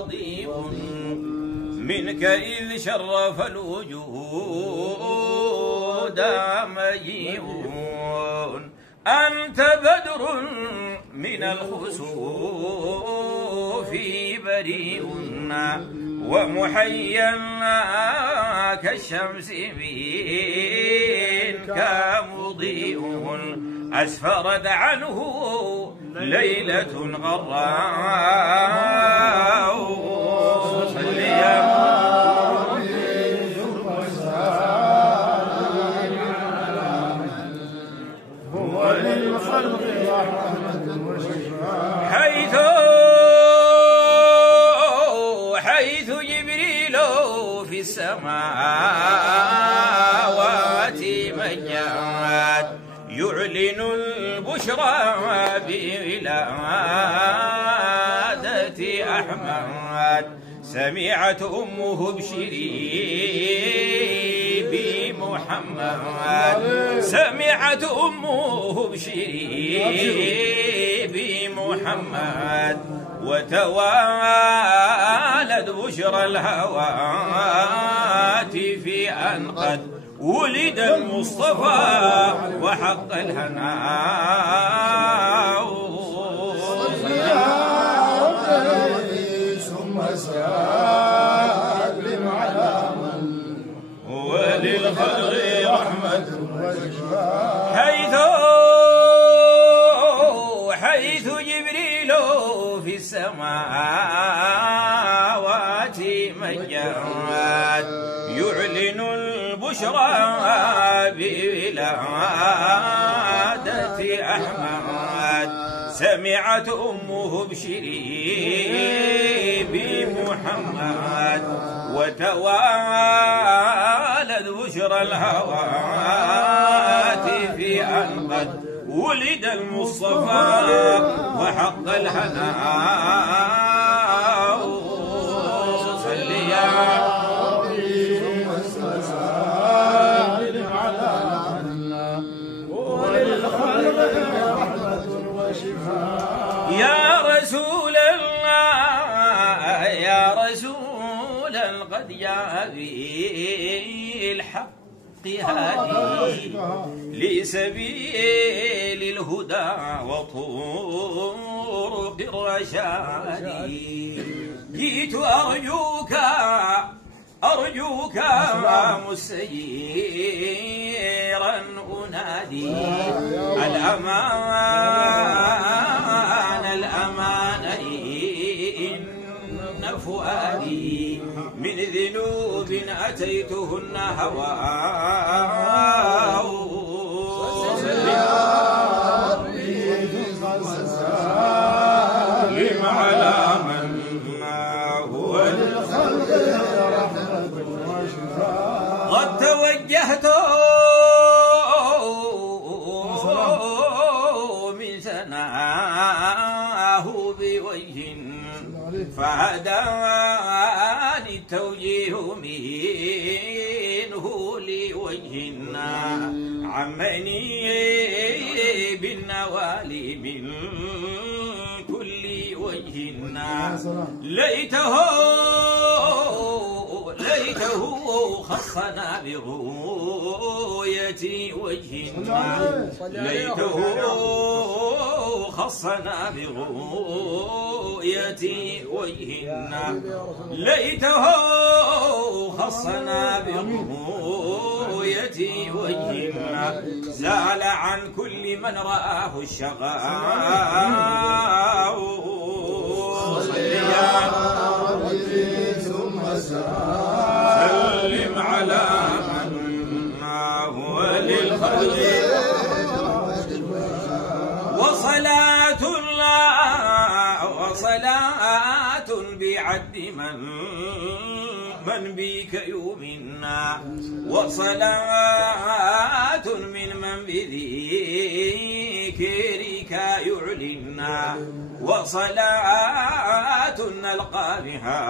مضيء منك إذ شرف الوجود مجيء أنت بدر من الخسوف بريء ومحيا كالشمس منك مضيء أسفرت عنه ليلة غراء حيث جبريل في السماوات مجاد يعلن البشرى بولادة أحمد سمعت أمه ابشري بمحمد سمعت أمه ابشري بمحمد وتوالد بشرى الهواتف أن قد ولد المصطفى وحق الهناء ثم سلم على من وللخلق رحمة حيث جبريل في السماوات مجاد يعلن البشرى بولادة أحمد سمعت أمه ابشري بمحمد وتوالد بشرى الهواتف أن قد ولد المصطفى وحق الهناء صل يا يا رسول الله يا رسولا قد جاء بالحق هادي لسبيل الهدى وطرق الرشاد جئت أرجوك مسيرا أنادي الأمان إن فؤادي من ذنوب أتيتهن هواه سلم على من هو للخلق رحمة وشفاء قد توجهت من سناه بوجه فهداني التوجيه منه لوجهنا عمني بالنوالي من كل وجهنا ليته خصنا برؤية وجهنا ليته خصنا برؤية وجهنا ليته خصنا برؤية وجهنا زال عن كل من رآه الشقاء ثم سلم على من هو للخلق وصلاة بعد من بك يؤمنا وصلاة من بذكرك يعلنا وصلاة نلقى بها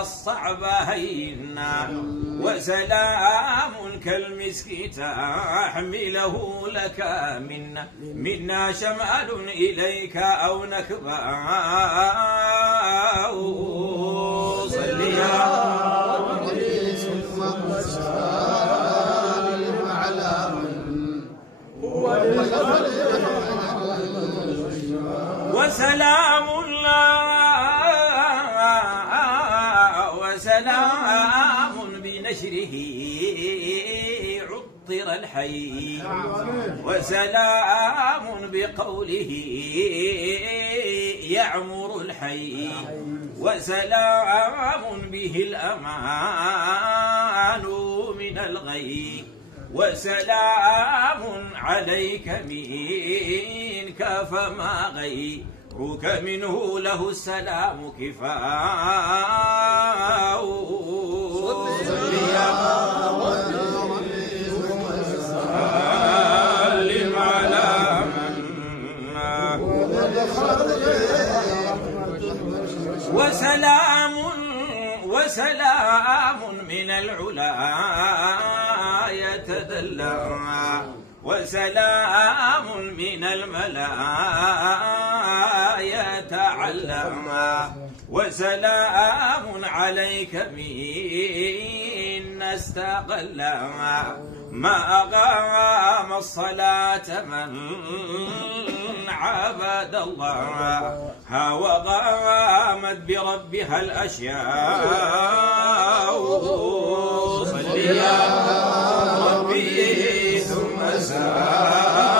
الصعب هينا وسلام كالمسك تحمله لك منا شمال إليك أو نكباء وسلام بنشره عطر الحي، وسلام بقوله يعمر الحي، وسلام به الأمان من الغي، وسلام عليك منك فما غيرك منه له السلام كفاء. سلم على من وسلام من العلا يتدلى، وسلام من الملا يتعلم، وسلام عليك من استقل ما أقام الصلاة من عبد الله وقامت بربها الأشياء. صل يا ربي ثم سلم